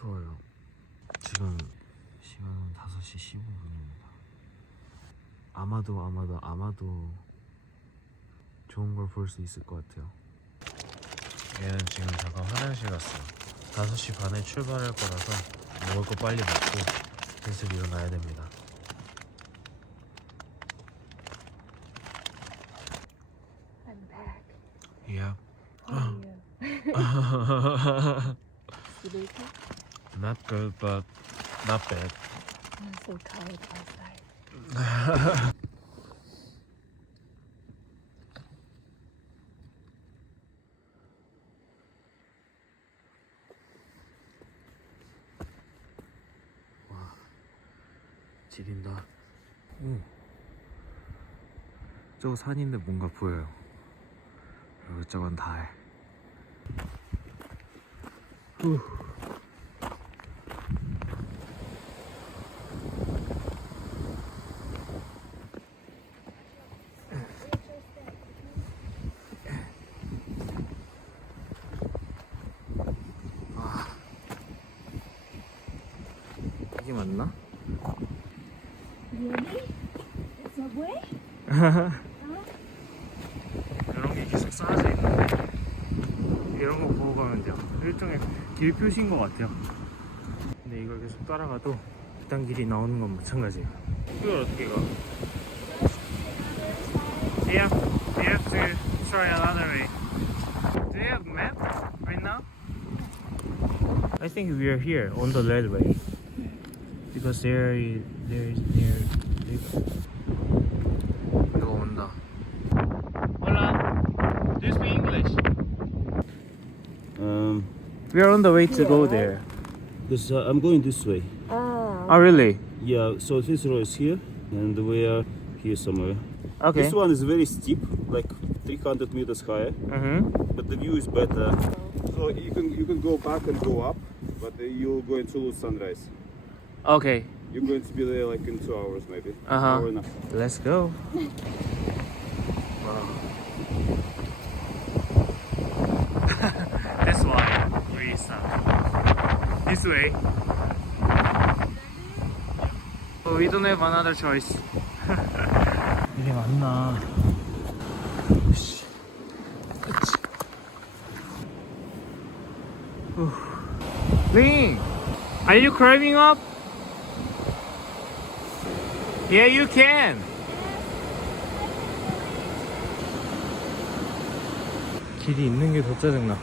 추워요. 지금 시간은 5시 15분입니다. 아마도 좋은 걸 볼 수 있을 것 같아요. 얘는 지금 잠깐 화장실 갔어요. 5시 반에 출발할 거라서 먹을 거 빨리 먹고 슬슬 일어나야 됩니다. I'm back. Yeah. How are you? You okay? Not good, but not bad. I'm so tired outside. 와, 지린다. 저거 산인데 뭔가 보여요. 그리고 저건 달. 이게 맞나? Really? It's a way? 이런 게 계속 쌓여져 있는데 이런 거 보고 가면 돼요. 일종의 길 표시인 것 같아요. 근데 이걸 계속 따라가도 그딴 길이 나오는 건 마찬가지예요. 이걸 어떻게 가? Yeah, we have to try another way. Do you have map right now? I think we are here on the red way. Because there is near. 이거 온다. Hola. Do you speak English? We are on the way to go there. Because I'm going this way. Oh. Oh, really? Yeah, so Fitzroy is here, and we are here somewhere. Okay. This one is very steep, like 300 meters higher, but the view is better. So you can go back and go up, but you're going to lose sunrise. Okay. You're going to be there like in 2 hours maybe. Uh-huh. Hour and a half. Let's go. Wow. That's why we stop. This way. Oh, we don't have another choice. 이게 맞나? 씨. 그치. Ling, are you climbing up? Yeah, you can. 길이 있는 게 더 짜증나.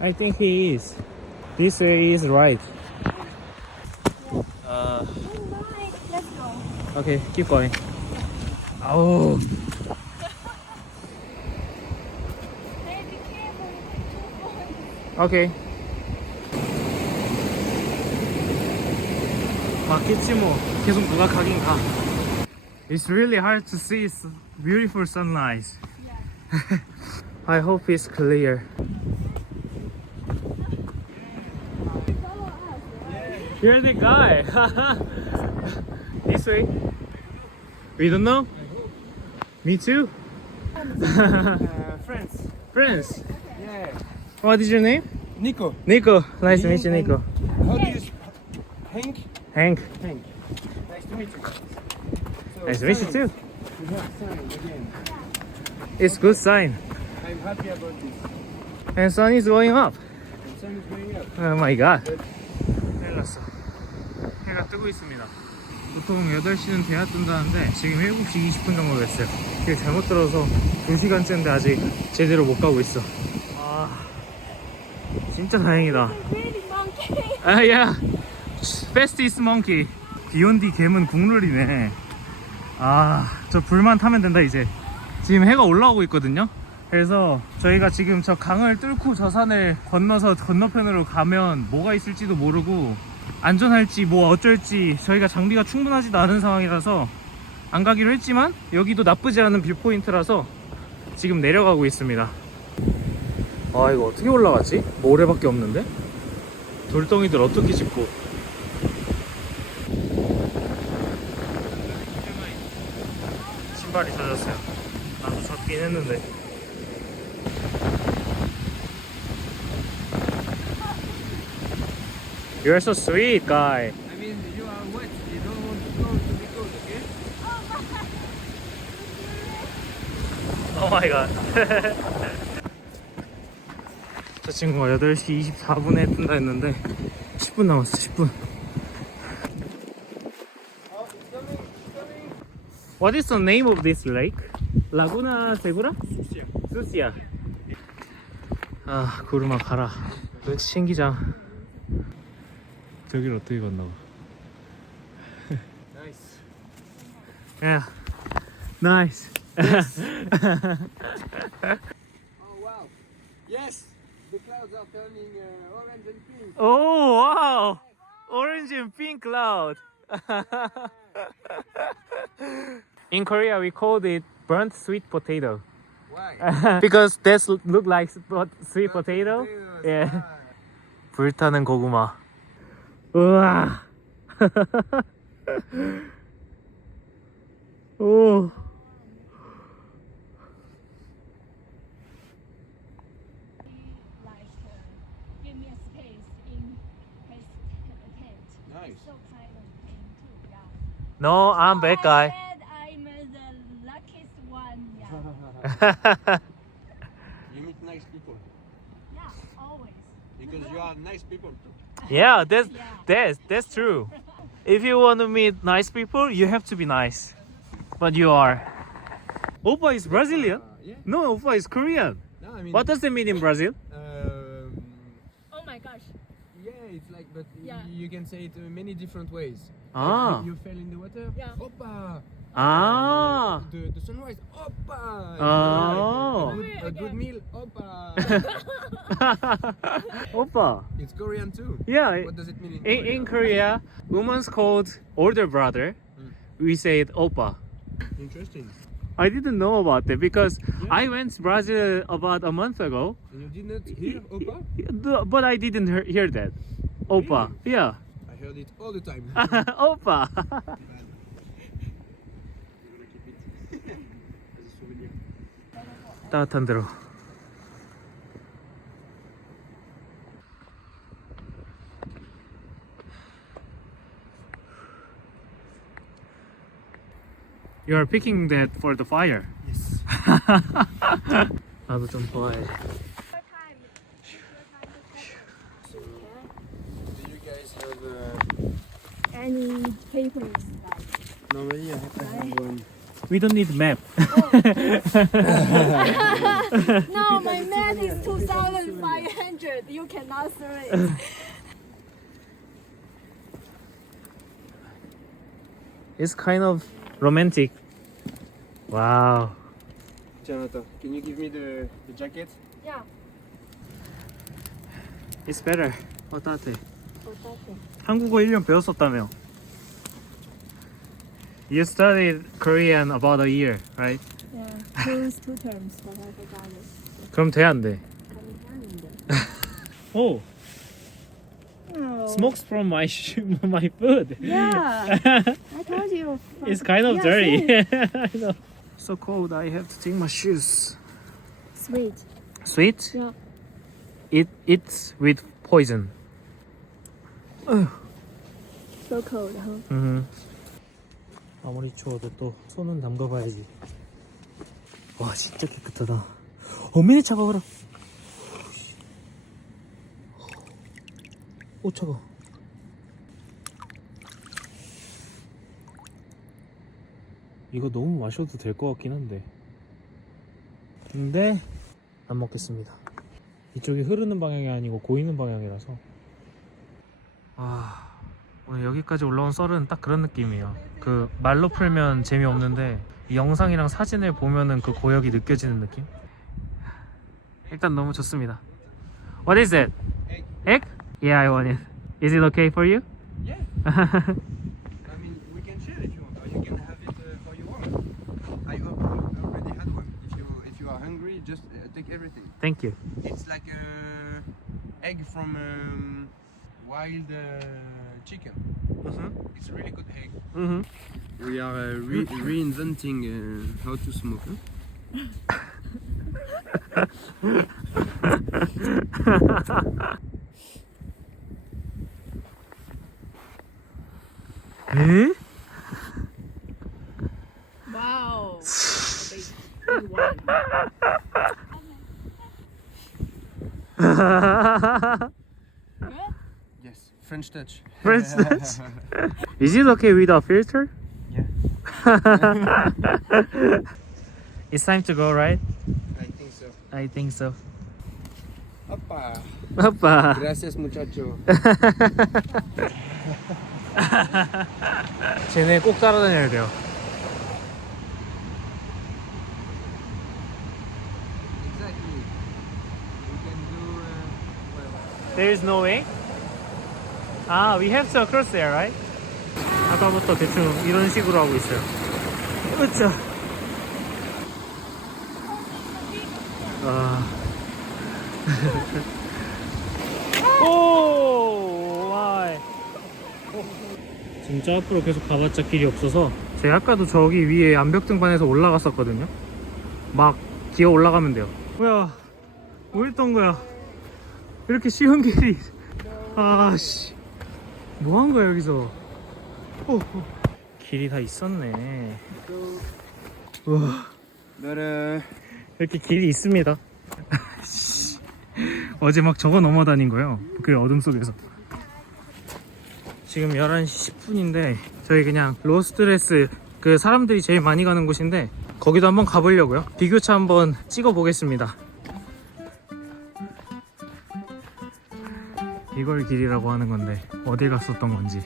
I think he is. This way is right. Let's go. Okay, keep going. 아우. Hey, be careful. You Okay. 맞겠지 뭐. 계속 누가 가긴 가. It's really hard to see beautiful sunrise. Yeah. I hope it's clear. Follow us. You're the guy. This way. We don't know. Me too. Friends. Friends. Yeah. What is your name? Nico. Nico. Nice to meet you, Nico. How do you Hank? Hank. Hank. Nice to meet you. So, Nice to meet you too. We have sun again. It's good sign. I'm happy about this. And sun is going up. The sun is going up. Oh my god. 큰일 났어. 해가 뜨고 있습니다. 보통 8시는 돼야 뜬다는데 지금 7시 20분 정도 됐어요. 길 잘못 들어서 2시간째인데 아직 제대로 못 가고 있어. 아, 진짜 다행이다. Really monkey. 아, 야. Fastest monkey. 비온 뒤 개는 국룰이네. 아, 저 불만 타면 된다 이제. 지금 해가 올라오고 있거든요. 그래서 저희가 지금 저 강을 뚫고 저 산을 건너서 건너편으로 가면 뭐가 있을지도 모르고 안전할지 뭐 어쩔지 저희가 장비가 충분하지도 않은 상황이라서 안 가기로 했지만 여기도 나쁘지 않은 뷰포인트라서 지금 내려가고 있습니다. 아, 이거 어떻게 올라가지? 모래밖에 없는데? 돌덩이들 어떻게 짚고. 신발이 젖었어요. 나도 젖긴 했는데. You're so sweet guy. I mean, you are wet. You don't want to go to be cold, okay? Oh my god. 저 친구가 8시 24분에 뜬다 했는데 10분 남았어. 10분. What is the name of this lake? Laguna Segura? Sucia. 아, 구르마 가라. 눈치 챙기자. 저길 어떻게 건너? Nice. Yeah. Nice. Oh wow. Yes. The clouds are turning orange and pink. Oh wow! Orange and pink cloud. In Korea, we called it burnt sweet potato. Why? Because this look like sweet potato. Potatoes, Yeah. ah. 불타는 고구마. 우와. 오. Like, give me a space in his tent. Nice. So kind of thing too, yeah. No, I'm bad guy. I said I'm the luckiest one, yeah. You meet nice people Yeah, always. because you are nice people too. Yeah, that's true. If you want to meet nice people, you have to be nice. But you are. Oppa is Brazilian? Yeah. No, Oppa is Korean. No, I mean. What does it mean in Brazil? Oh my gosh. Yeah, it's like, but Yeah. you can say it many different ways. Ah. Like you fell in the water. Yeah. Oppa. Ah. The sunrise. Oppa. Oh. A good meal. Oppa. Oppa. It's Korean too. Yeah. What does it mean In Korea, women's called older brother. We say it Oppa. Interesting. I didn't know about that because I went to Brazil about a month ago, And you did not hear Oppa? but I didn't hear that. Oppa. Yeah. I heard it all the time. Oppa. You're gonna keep it as a souvenir. 따뜻한 데로. You are picking that for the fire. Yes. 나도 좀 좋아해. Your time. So, do you guys have Any papers like? normally I have to have one. We don't need map. No, my math is 2,500. You cannot throw it. It's kind of romantic. Wow. Jonathan, can you give me the jacket? Yeah. It's better. 따뜻해. Okay. 한국어 1년 배웠었다며. You studied Korean about a year, right? Yeah. Two terms, but I forgot it. 그럼 돼, 안 돼? Oh, Oh. smokes from my my food. Yeah. I told you. It's kind of Yeah, dirty. same. I know. So cold. I have to take my shoes. Sweet. Sweet? Yeah. It's with poison. So cold, huh? 아무리 추워도 또 손은 담가봐야지. 와 진짜 깨끗하다. 어머니 차가워라. 오 차가워. 이거 너무 마셔도 될 것 같긴 한데. 근데 안 먹겠습니다. 이쪽이 흐르는 방향이 아니고 고이는 방향이라서. 아 오늘 여기까지 올라온 썰은 딱 그런 느낌이에요. 그 말로 풀면 재미없는데 이 영상이랑 사진을 보면은 그 고역이 느껴지는 느낌? 일단 너무 좋습니다. What is it? Egg. Egg? Yeah, I want it. Is it okay for you? Yeah. I mean, we can share if you want, or you can have it how you want. I already had one. If you are hungry, just take everything. Thank you. It's like a egg from wild chicken. It's a really good egg. We are reinventing how to smoke. 에? Wow. Yes, French touch. French touch. Is it okay with a filter? Yeah. It's time to go, right? I think so. I think so. Opa. 아빠. Gracias, muchacho. 쟤네 꼭 따라다녀야 돼요. Exactly. We can do. Well, There is no way? 아, we have to cross there, right? 아까부터 대충 이런 식으로 하고 있어요. 으쌰. 아. 오, 와이. 진짜 앞으로 계속 가봤자 길이 없어서 제가 아까도 저기 위에 암벽 등반에서 올라갔었거든요. 막 기어 올라가면 돼요. 뭐야, 뭐 했던 거야? 이렇게 쉬운 길이. 아씨, 뭐 한 거야 여기서? 길이 다 있었네. 우와, 이렇게 길이 있습니다. 어제 막 저거 넘어 다닌 거예요. 그 어둠 속에서. 지금 11시 10분인데 저희 그냥 로스트레스, 그 사람들이 제일 많이 가는 곳인데 거기도 한번 가보려고요. 비교차 한번 찍어 보겠습니다. 이걸 길이라고 하는 건데 어딜 갔었던 건지.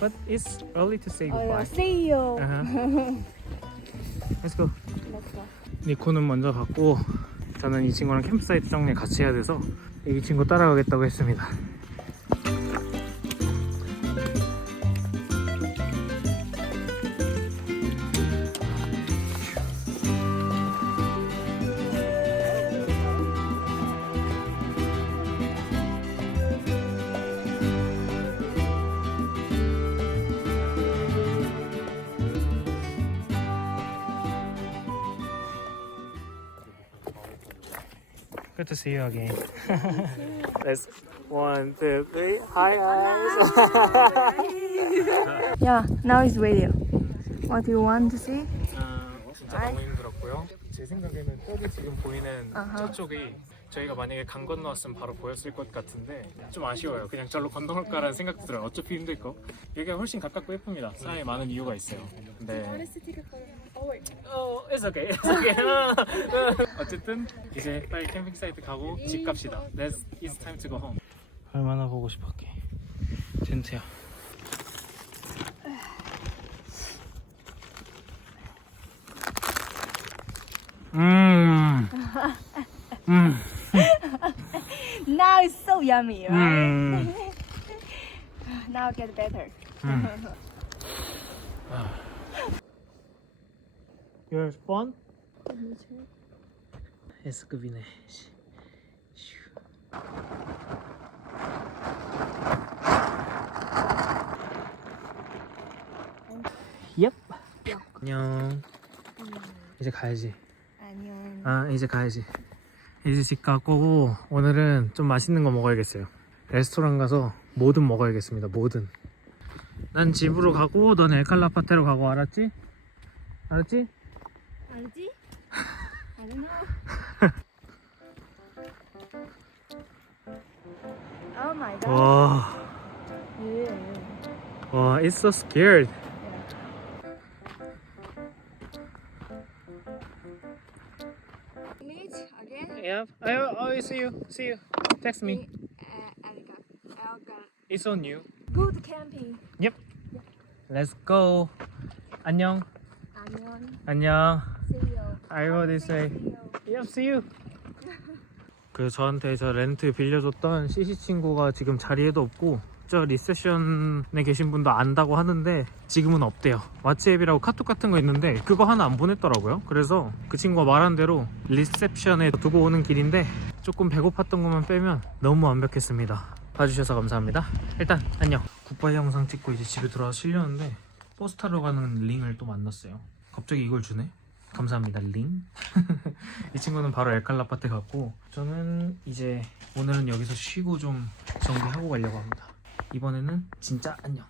But it's early to say goodbye. See you. Let's go. Let's go. 니코는 먼저 갔고 저는 이 친구랑 캠프사이트 정리 같이 해야 돼서 이 친구 따라가겠다고 했습니다. Good to see you again. Let's 1, 2, 3. Hi guys. Yeah, now it's video. What do you want to see? 진짜 너무 힘들었고요. 제 생각에는 저기 지금 보이는 저쪽이 저희가 만약에 강 건너왔으면 바로 보였을 것 같은데 좀 아쉬워요. 그냥 절로 건너갈까라는 생각도 들어요. 어차피 힘들 거. 여기가 훨씬 가깝고 예쁩니다. 사이에 많은 이유가 있어요. 근데 it's okay. It's okay. 어쨌든 이제 빨리 캠핑 사이트 가고 집 갑시다. It's time to go home. 얼마나 보고 싶었게. 텐트야. Now it's so yummy, right? Now get better. Your phone? S급이네. Yep. 안녕. 이제 가야지. 안녕. 아, 이제 가야지. 이제 집 갈 거고 오늘은 좀 맛있는 거 먹어야겠어요. 레스토랑 가서 뭐든 먹어야겠습니다. 뭐든. 난 집으로 가고 넌 엘칼라파테로 가고, 알았지? 알았지? 알지? I don't know. Oh my god. 와, Yeah. 와, it's so scared. Meet again. Yeah, I always see you. See you. Text me. It's on you. Good camping. Yep. Let's go. 안녕. 안녕. 안녕. See you. I go this way. See you. Yep, see you. 그 저한테 저 렌트 빌려줬던 CC 친구가 지금 자리에도 없고 저 리셉션에 계신 분도 안다고 하는데 지금은 없대요. 왓츠앱이라고 카톡 같은 거 있는데 그거 하나 안 보냈더라고요. 그래서 그 친구가 말한 대로 리셉션에 두고 오는 길인데 조금 배고팠던 것만 빼면 너무 완벽했습니다. 봐주셔서 감사합니다. 일단 안녕. 굿바이 영상 찍고 이제 집에 돌아와서 쉬려는데 버스 타러 가는 링을 또 만났어요. 갑자기 이걸 주네. 감사합니다 링. 이 친구는 바로 엘칼라파테 갔고, 저는 이제 오늘은 여기서 쉬고 좀 정비하고 가려고 합니다. 이번에는 진짜 안녕.